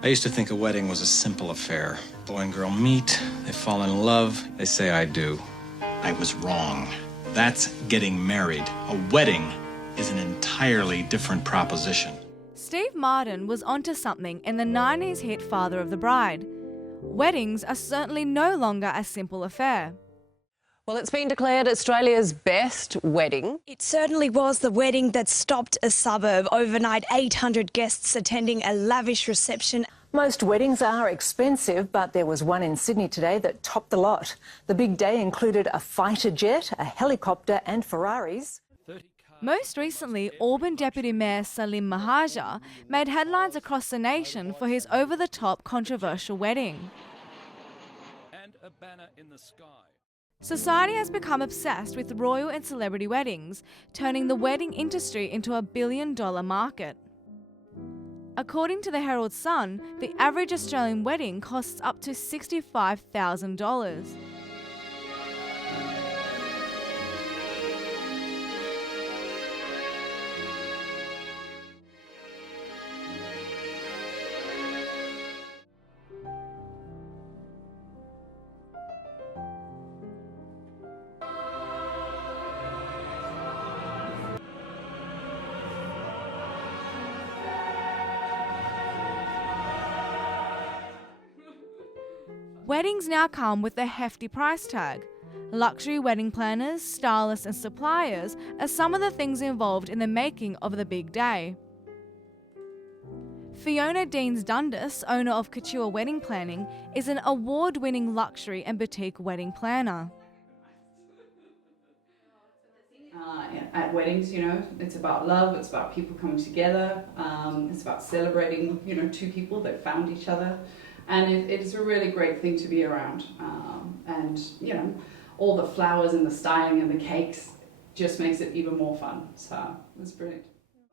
I used to think a wedding was a simple affair. Boy and girl meet, they fall in love, they say I do. I was wrong. That's getting married. A wedding is an entirely different proposition. Steve Martin was onto something in the 90s hit Father of the Bride. Weddings are certainly no longer a simple affair. Well, it's been declared Australia's best wedding. It certainly was the wedding that stopped a suburb. Overnight, 800 guests attending a lavish reception. Most weddings are expensive, but there was one in Sydney today that topped the lot. The big day included a fighter jet, a helicopter and Ferraris. Most recently, Auburn Deputy Mayor Salim Mahaja made headlines across the nation for his over-the-top controversial wedding. And a banner in the sky. Society has become obsessed with royal and celebrity weddings, turning the wedding industry into a billion-dollar market. According to the Herald Sun, the average Australian wedding costs up to $65,000. Weddings now come with a hefty price tag. Luxury wedding planners, stylists and suppliers are some of the things involved in the making of the big day. Fiona Deans-Dundas, owner of Couture Wedding Planning, is an award-winning luxury and boutique wedding planner. At weddings, it's about love, it's about people coming together, it's about celebrating, two people that found each other. And it's a really great thing to be around. And, all the flowers and the styling and the cakes just makes it even more fun. So it's brilliant.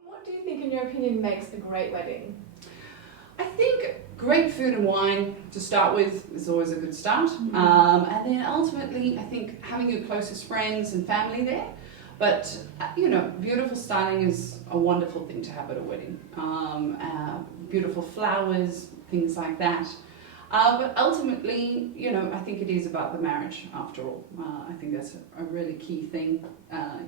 What do you think, in your opinion, makes a great wedding? I think great food and wine to start with is always a good start. And then ultimately, I think having your closest friends and family there. But, beautiful styling is a wonderful thing to have at a wedding. Beautiful flowers, things like that. But ultimately, I think it is about the marriage after all. I think that's a really key thing.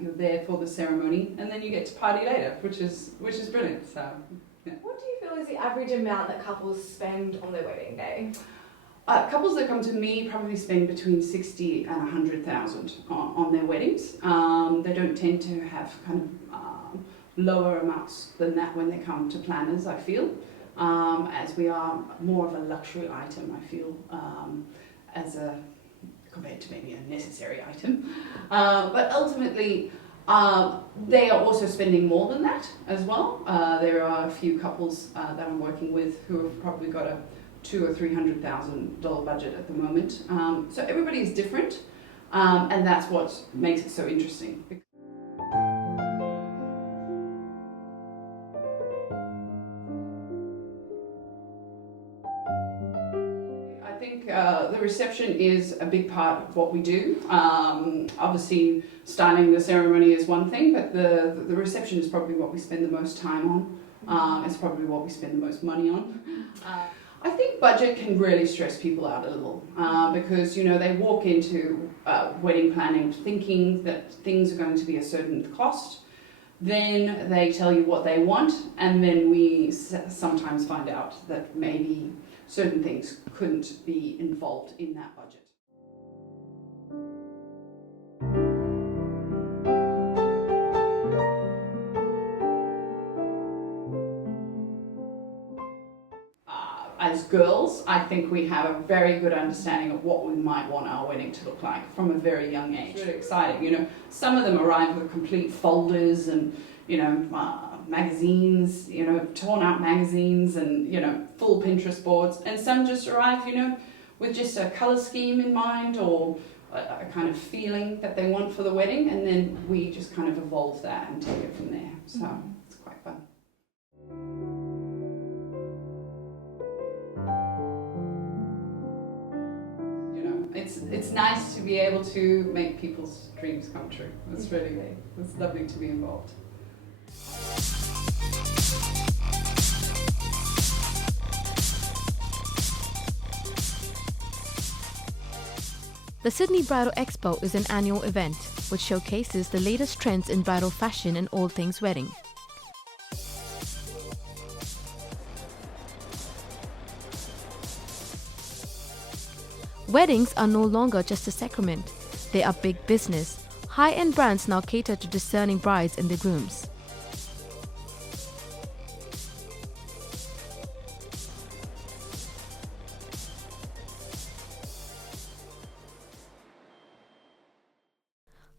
You're there for the ceremony and then you get to party later, which is brilliant. So, yeah. What do you feel is the average amount that couples spend on their wedding day? Couples that come to me probably spend between 60 and 100,000 on their weddings. They don't tend to have kind of lower amounts than that when they come to planners, I feel. As we are more of a luxury item, I feel, compared to maybe a necessary item. But ultimately, they are also spending more than that as well. There are a few couples that I'm working with who have probably got a $200,000 or $300,000 budget at the moment. So everybody is different, and that's what makes it so interesting. I think the reception is a big part of what we do. Obviously, styling the ceremony is one thing, but the reception is probably what we spend the most time on. It's probably what we spend the most money on. I think budget can really stress people out a little because, they walk into wedding planning thinking that things are going to be a certain cost. Then they tell you what they want, and then we sometimes find out that maybe certain things couldn't be involved in that budget. As girls, I think we have a very good understanding of what we might want our wedding to look like from a very young age. It's really exciting, Some of them arrive with complete folders and, magazines, torn out magazines and, full Pinterest boards. And some just arrive, with just a colour scheme in mind or a kind of feeling that they want for the wedding. And then we just kind of evolve that and take it from there. So it's quite fun. It's nice to be able to make people's dreams come true. It's lovely to be involved. The Sydney Bridal Expo is an annual event which showcases the latest trends in bridal fashion and all things wedding. Weddings are no longer just a sacrament, they are big business. High-end brands now cater to discerning brides and their grooms.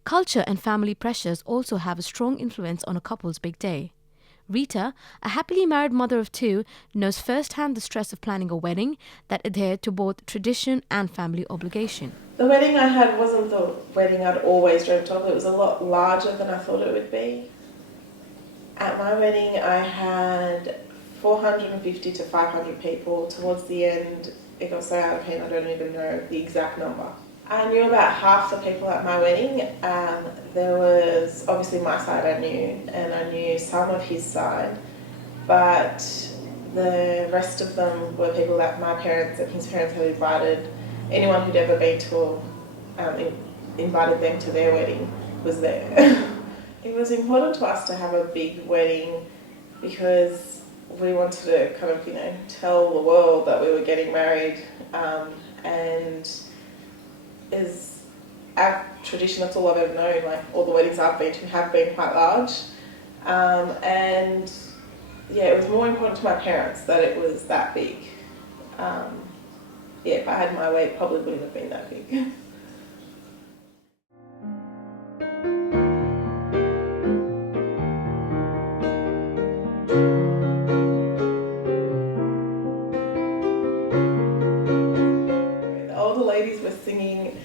Culture and family pressures also have a strong influence on a couple's big day. Rita, a happily married mother of two, knows firsthand the stress of planning a wedding that adhered to both tradition and family obligation. The wedding I had wasn't the wedding I'd always dreamt of. It was a lot larger than I thought it would be. At my wedding I had 450 to 500 people. Towards the end it got so out of hand I don't even know the exact number. I knew about half the people at my wedding. There was obviously my side I knew, and I knew some of his side, but the rest of them were people that my parents and his parents had invited. Anyone who'd ever been to invited them to their wedding was there. It was important to us to have a big wedding because we wanted to kind of, tell the world that we were getting married, and is our tradition. That's all I've ever known. Like all the weddings I've been to have been quite large, and yeah, it was more important to my parents that it was that big. If I had my way, it probably wouldn't have been that big. The older ladies were singing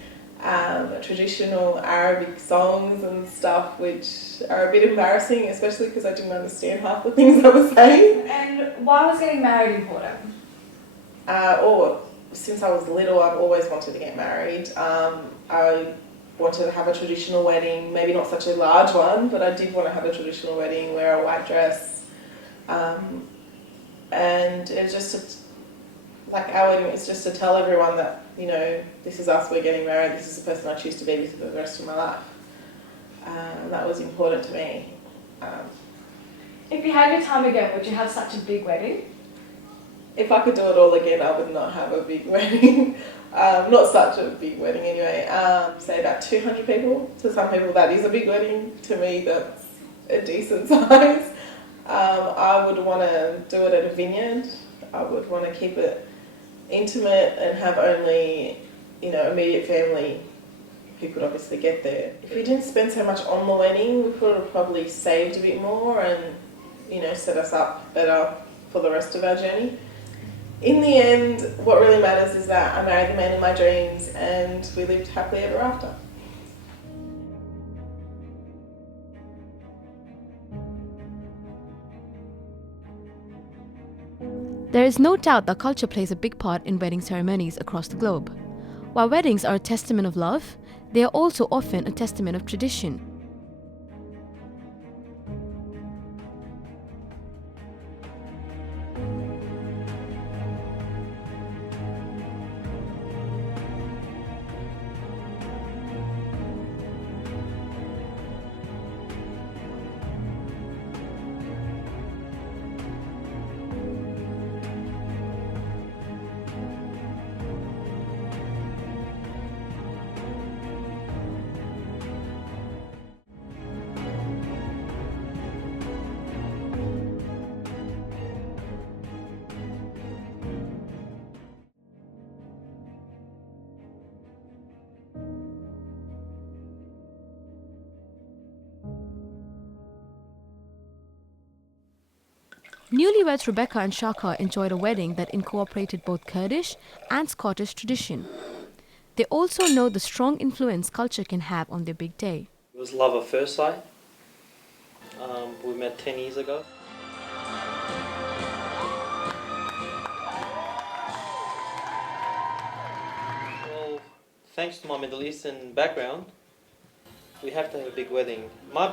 traditional Arabic songs and stuff, which are a bit embarrassing, especially because I didn't understand half the things I was saying. And why was getting married important? Since I was little, I've always wanted to get married. I wanted to have a traditional wedding, maybe not such a large one, but I did want to have a traditional wedding, wear a white dress. And it's just like our wedding is just to tell everyone that, this is us, we're getting married, this is the person I choose to be with for the rest of my life. And that was important to me. If you had your time again, would you have such a big wedding? If I could do it all again, I would not have a big wedding. Not such a big wedding anyway. Say about 200 people. To some people that is a big wedding. To me that's a decent size. I would want to do it at a vineyard. I would want to keep it intimate and have only, immediate family who could obviously get there. If we didn't spend so much on the wedding, we could have probably saved a bit more and, set us up better for the rest of our journey. In the end, what really matters is that I married the man of my dreams and we lived happily ever after. There is no doubt that culture plays a big part in wedding ceremonies across the globe. While weddings are a testament of love, they are also often a testament of tradition. Newlyweds Rebecca and Shaka enjoyed a wedding that incorporated both Kurdish and Scottish tradition. They also know the strong influence culture can have on their big day. It was love at first sight. We met 10 years ago. Well, thanks to my Middle Eastern background, we have to have a big wedding. My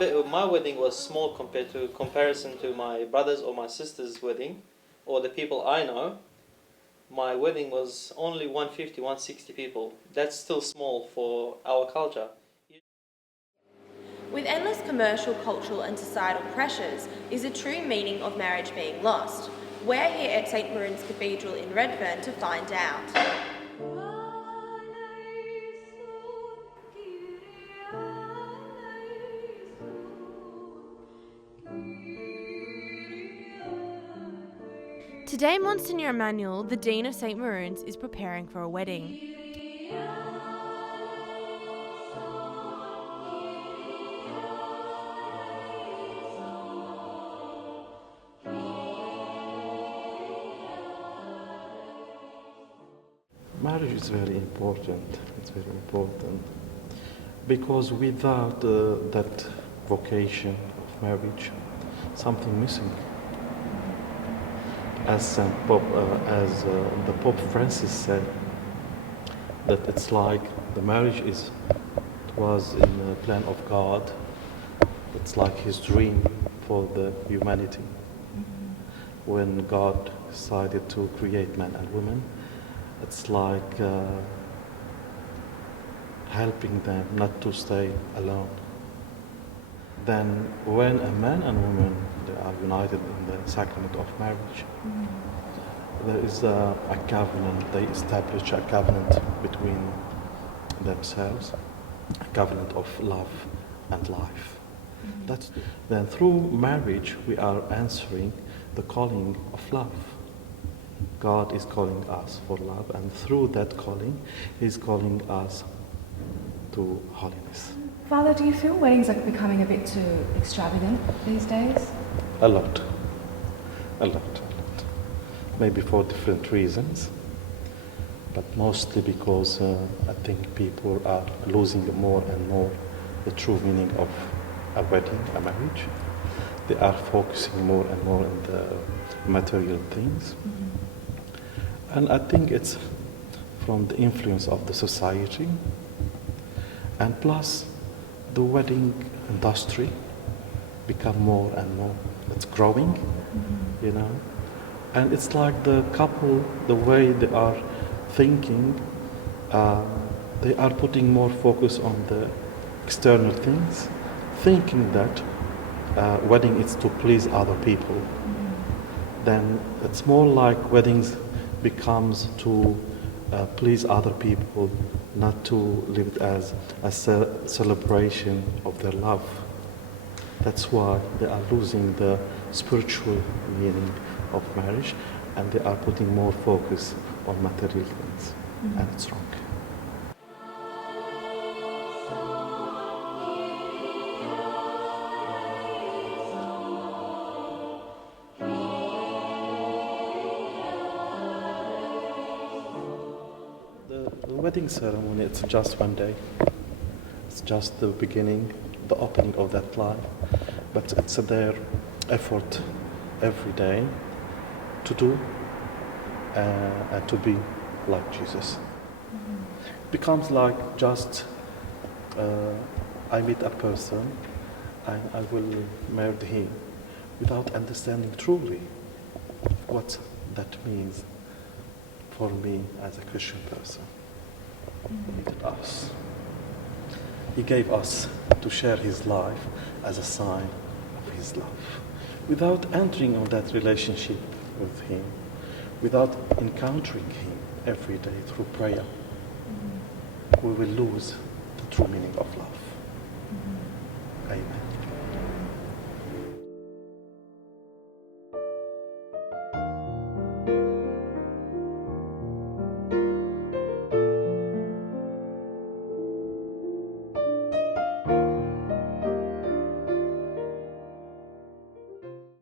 wedding was small comparison to my brother's or my sister's wedding, or the people I know. my wedding was only 150, 160 people. That's still small for our culture. With endless commercial, cultural and societal pressures, is the true meaning of marriage being lost? We're here at St Maroon's Cathedral in Redfern to find out. Today, Monsignor Emmanuel, the Dean of St Maroon's, is preparing for a wedding. Marriage is very important. It's very important because without that vocation of marriage, something missing. As the Pope Francis said, that it's like the marriage was in the plan of God. It's like His dream for the humanity. When God decided to create man and woman, it's like helping them not to stay alone. Then when a man and woman, they are united in the sacrament of marriage, there is a covenant, they establish a covenant between themselves, a covenant of love and life. Then through marriage we are answering the calling of love. God is calling us for love, and through that calling, He's calling us to holiness. Father, do you feel weddings are becoming a bit too extravagant these days? A lot. Maybe for different reasons, but mostly because I think people are losing more and more the true meaning of a wedding, a marriage. They are focusing more and more on the material things. And I think it's from the influence of the society, and plus the wedding industry become more and more, it's growing, you know. And it's like the couple, the way they are thinking, they are putting more focus on the external things, thinking that wedding is to please other people. Then it's more like weddings becomes to please other people, not to live it as a celebration of their love. That's why they are losing the spiritual meaning of marriage, and they are putting more focus on material things, and it's wrong. The wedding ceremony, it's just one day. It's just the beginning, the opening of that life. But it's their effort every day to do and to be like Jesus. It becomes like just I meet a person and I will marry him without understanding truly what that means for me as a Christian person. He needed us. He gave us to share His life as a sign of His love. Without entering on that relationship with Him, without encountering Him every day through prayer, we will lose the true meaning of love. Amen.